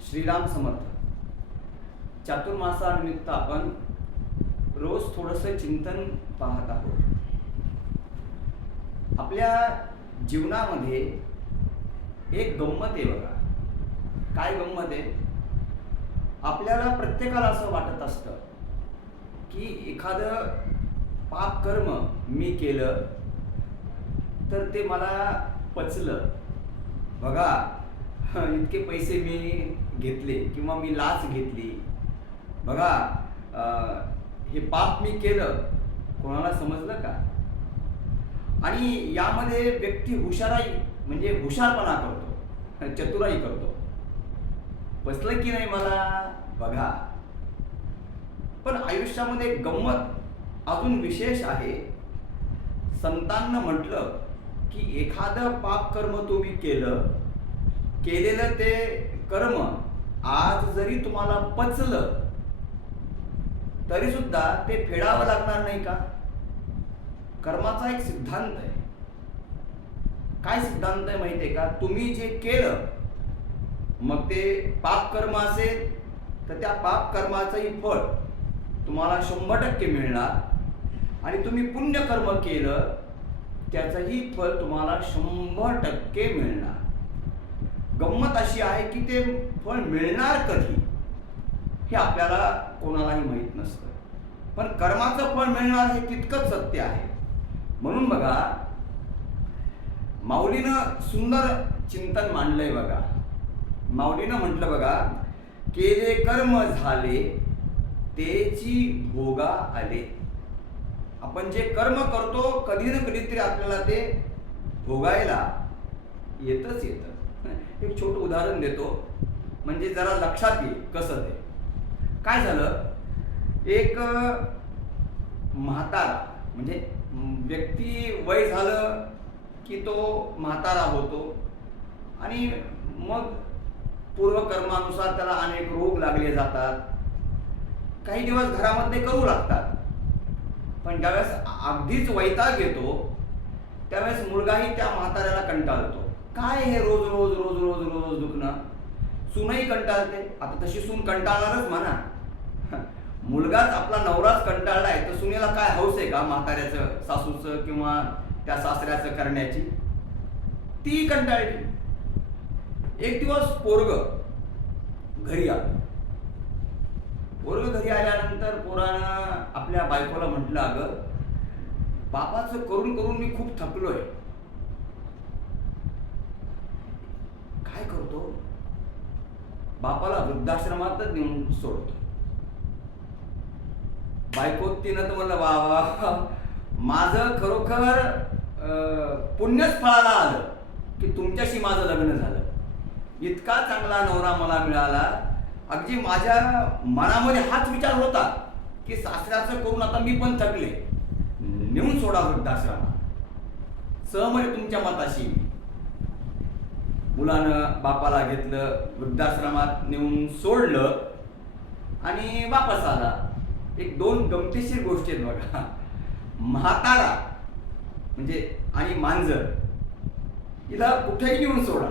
श्रीराम समर्थ. चातुर्मासानिमित्त आपण रोज थोडंसं चिंतन पाहत आहोत. आपल्या जीवनामध्ये एक गंमत आहे बघा. काय गंमत आहे? आपल्याला प्रत्येकाला असं वाटत असतं की एखादं पाप कर्म मी केलं तर ते मला पचलं. बघा इतके पैसे मी घेतले किंवा मी लाच घेतली. बघा अं, हे पाप मी केलं कोणाला समजलं का? आणि यामध्ये व्यक्ती हुशाराई म्हणजे हुशारपणा करतो चतुराई करतो. बसलं की नाही मला? बघा. पण आयुष्यामध्ये गंमत अजून विशेष आहे. संतांना म्हटलं की एखादं पाप कर्म तुम्ही केलं केलेलं ते कर्म आज जरी तुम्हाला पचलं तरी सुद्धा ते फेडावं लागणार नाही का? कर्माचा एक सिद्धांत आहे. काय सिद्धांत आहे माहिती आहे का? तुम्ही जे केलं मग ते पाप कर्म असेल तर त्या पाप कर्माचंही फळ तुम्हाला शंभर टक्के मिळणार. आणि तुम्ही पुण्यकर्म केलं त्याचंही फळ तुम्हाला शंभर टक्के मिळणार. गंमत अशी आहे की ते फळ मिळणार कधी? हे आपल्याला कोणालाही माहीत नसतं. पण कर्माचं फळ मिळणार हे तितकंच सत्य आहे. म्हणून बघा माऊलीनं सुंदर चिंतन मांडलंय बघा. माऊलीनं म्हटलं बघा केले कर्म झाले तेची भोगा आले. आपण जे कर्म करतो कधी ना कधीतरी आपल्याला ते भोगायला येतच येतं. एक छोटं उदाहरण देतो. म्हणजे जरा लक्षात येईल कसं ते. काय झालं? एक म्हातारा म्हणजे व्यक्ती वय झालं की तो म्हातारा होतो. आणि मग पूर्वकर्मानुसार त्याला अनेक रोग लागले जातात. काही दिवस घरामध्ये करू लागतात. पण ज्यावेळेस अगदीच वैताग येतो त्यावेळेस मुलगाही त्या म्हाताऱ्याला कंटाळतो. काय हे रोज रोज रोज रोज रोज दुखणं? सूनही कंटाळते. आता तशी सून कंटाळणारच म्हणा. मुलगाच आपला नवराच कंटाळलाय तर सुनेला काय हौस आहे का म्हाताऱ्याचं सासूचं किंवा त्या सासऱ्याचं करण्याची? ती कंटाळली एक दिवस पोरग घरी आलं. पोरग घरी आल्यानंतर पोरानं आपल्या बायकोला म्हटलं अगं बापाचं करून करून मी खूप थकलोय. काय करतो? बापाला वृद्धाश्रमातच नेऊन सोडतो. बायको तिनं तर म्हणलं बाबा माझं खरोखर अं, पुण्यच फळाला आलं की तुमच्याशी माझं लग्न झालं. इतका चांगला नवरा मला मिळाला. अगदी माझ्या मनामध्ये हाच विचार होता की सासऱ्याचं करून आता मी पण थकले. नेऊन सोडा वृद्धाश्रमात. सहमय म्हणजे तुमच्या मताशी. मुलानं बापाला घेतलं वृद्धाश्रमात नेऊन सोडलं आणि वापस आला. एक दोन गमतीशीर गोष्टी आहेत बघा. म्हातारा म्हणजे आणि मांजर हिला कुठेही नेऊन सोडा.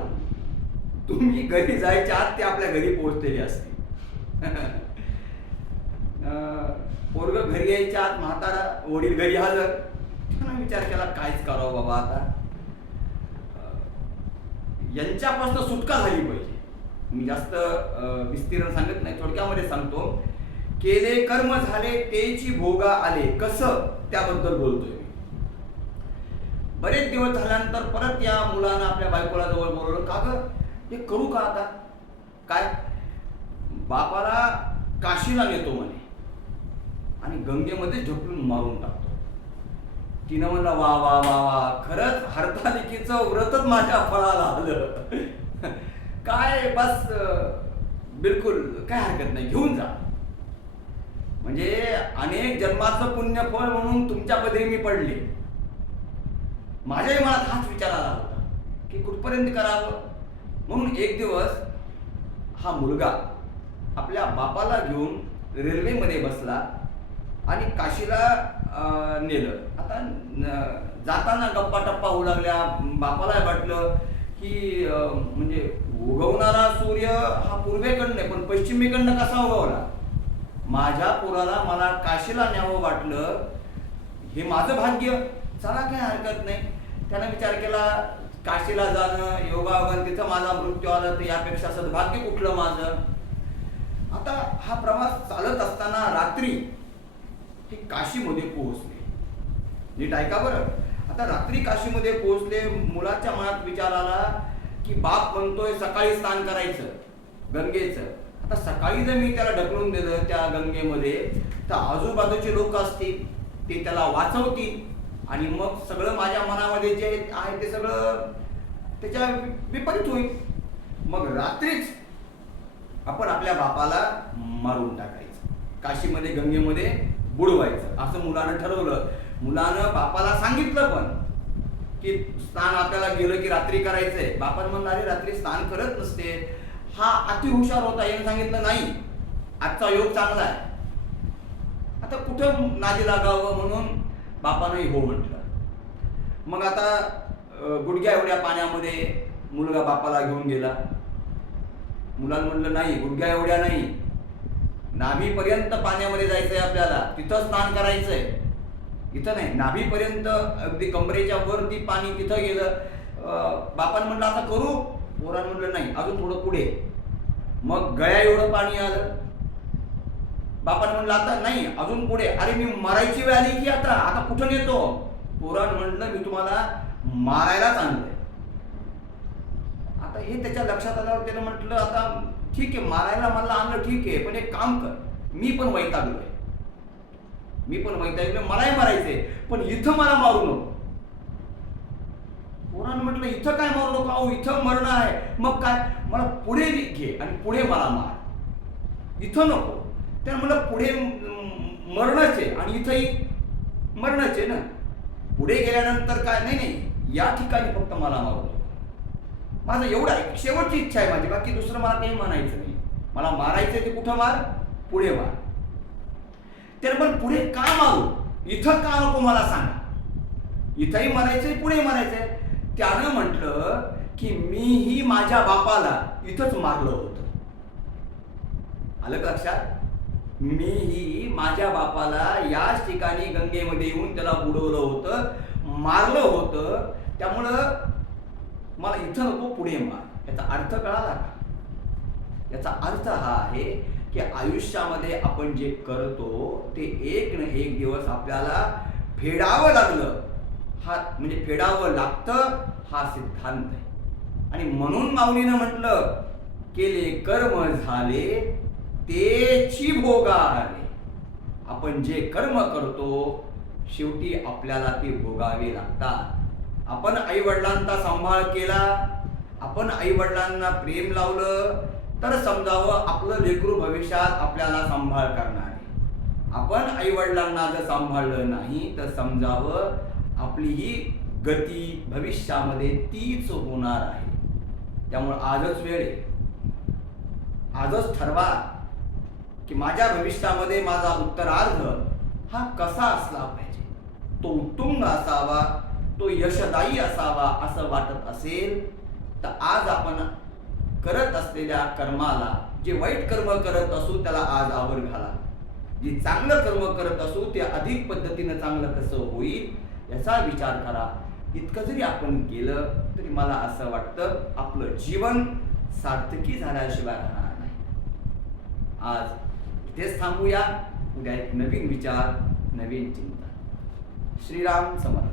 तुम्ही घरी जायच्या आत ते आपल्या घरी पोहोचलेली असते पोरग घरी यायच्या आत म्हातारा वडील घरी हजर. विचार केला काहीच करावं बाबा आता. यांच्यापासून सुटका झाली पाहिजे. मी जास्त विस्तीर्ण सांगत नाही थोडक्यामध्ये सांगतो. केले कर्म झाले तेची भोगा आले. कसं? त्याबद्दल बोलतोय मी. बरेच दिवस झाल्यानंतर परत या मुलानं आपल्या बायकोला जवळ बोलवलं का ग? हे करू का आता? काय? बापाला काशीला नेतो म्हणे. आणि गंगेमध्ये झोपून मारून टाकतो. तिनं म्हणलं वा वा वा वा. खरंच हरतालिकेचं व्रतच माझ्या फळाला आलं. काय बस बिलकुल काय हरकत नाही घेऊन जा. म्हणजे अनेक जन्माचं पुण्यफळ म्हणून तुमच्या पदरी मी पडले. माझ्याही मनात हाच विचार आला होता की कुठपर्यंत करावं? म्हणून एक दिवस हा मुलगा आपल्या बापाला घेऊन रेल्वेमध्ये बसला आणि काशीला नेलं. आता जाताना गप्पा टप्पा होऊ लागल्या. बापाला वाटलं की म्हणजे उगवणारा सूर्य हा पूर्वेकडनं पण पश्चिमेकडनं कसा उगवला? माझ्या पोराला मला काशीला न्यावं वाटलं. हे माझं भाग्य. चला काही हरकत नाही. त्यानं विचार केला काशीला जाणं योगावन तिथं माझा मृत्यू आला तर यापेक्षा सद्भाग्य कुठलं माझं? आता हा प्रवास चालत असताना रात्री हे काशीमध्ये पोहोचले. नीट ऐका बरं. आता रात्री काशीमध्ये पोहोचले मुलाच्या मनात विचार आला की बाप म्हणतोय सकाळी स्नान करायचं गंगेचं. आता सकाळी जर मी त्याला ढकलून दिलं त्या गंगेमध्ये तर आजूबाजूचे लोक असतील ते त्याला वाचवतील. आणि मग सगळं माझ्या मनामध्ये जे आहे ते सगळं त्याच्या विपरीत होईल. मग रात्रीच आपण आपल्या बापाला मारून टाकायचं. काशीमध्ये गंगेमध्ये बुडवायचं. असं मुलानं ठरवलं. मुलानं बापाला सांगितलं पण की स्नान आपल्याला गेलं की रात्री करायचंय. बापान म्हणलं अरे रात्री स्नान करत नसते. हा अति हुशार होता. याने सांगितलं नाही. आजचा योग चांगला आहे. आता कुठं नादी लागावं म्हणून बापानंही हो म्हटलं. मग आता गुडघ्या एवढ्या पाण्यामध्ये मुलगा बापाला घेऊन गेला. मुलांना म्हणलं नाही गुडघ्या एवढ्या नाही. नाभीपर्यंत पाण्यामध्ये जायचंय आपल्याला. तिथं स्नान करायचंय. इथं नाही नाभीपर्यंत अगदी कमरेच्या वरती पाणी तिथं गेलं. बापान म्हटलं आता करू. पोरान म्हटलं नाही अजून थोडं पुढे. मग गळ्या एवढं पाणी आलं. बापान म्हणलं आता नाही अजून पुढे. अरे मी मरायची वेळ आली की आता आता कुठं नेतो? पोरान म्हणलं मी तुम्हाला मारायलाच आणलंय आता हे त्याच्या लक्षात आल्यावर त्यानं म्हटलं आता ठीक आहे मारायला मला आणलं ठीक आहे पण एक काम कर. मी पण वैतागलोय. मी पण वैतागलो मलाही मारायचंय पण इथं मला मारू नको. पोरानं म्हटलं इथं काय मारू नको? अहो इथं मरण आहे. मग काय? मला पुढे घे आणि पुढे मला मार. इथं नको. तर मला पुढे मरणाचे मरणच आहे आणि इथंही मरणच आहे ना. पुढे गेल्यानंतर काय? नाही नाही. या ठिकाणी फक्त मला मारू नको. माझं एवढा शेवटची इच्छा आहे माझी. बाकी दुसरं मला काही म्हणायचं नाही. मला मारायचंय ते कुठं मार? पुढे मार. तर पण पुढे का मारू? इथं का नको मला सांगा. इथंही मारायचंय पुढे मारायचंय. त्यानं म्हटलं की मीही माझ्या बापाला इथंच मारलं होतं. आलं का लक्षात? मीही माझ्या बापाला याच ठिकाणी गंगेमध्ये येऊन त्याला बुडवलं होतं मारलं होतं. त्यामुळं मला इथं नको पुढे मार. याचा अर्थ कळाला का? याचा अर्थ हा आहे की आयुष्यामध्ये आपण जे करतो ते एक न एक दिवस आपल्याला फेडावं लागलं. हा म्हणजे फेडावं लागतं हा सिद्धांत आहे. आणि म्हणून माऊलीनं म्हटलं केले कर्म झाले तेची भोगा आले. आपण जे कर्म करतो शेवटी आपल्याला ते भोगावे लागतात. आपण आई वडिलांचा सांभाळ केला आपण आई वडिलांना प्रेम लावलं तर समजावं आपलं लेकरू भविष्यात आपल्याला सांभाळ करणार आहे. आपण आई वडिलांना जर सांभाळलं नाही तर समजावं आपली ही गती भविष्यामध्ये तीच होणार आहे. त्यामुळे आजच वेळ आहे. आजच ठरवा की माझ्या भविष्यामध्ये माझा उत्तरार्ध हा कसा असला पाहिजे. तो उत्तुंग असावा तो यशदायी असावा असं वाटत असेल तर आज आपण करत असलेल्या कर्माला जे वाईट कर्म करत असू त्याला आज आवर घाला. जे चांगलं कर्म करत असू ते अधिक पद्धतीनं चांगलं कसं होईल याचा विचार करा. इतकं जरी आपण केलं तरी मला असं वाटतं आपलं जीवन सार्थकी झाल्याशिवाय राहणार नाही. आज इथेच थांबूया. उद्या एक नवीन विचार नवीन चिंता. श्रीराम समर्थ.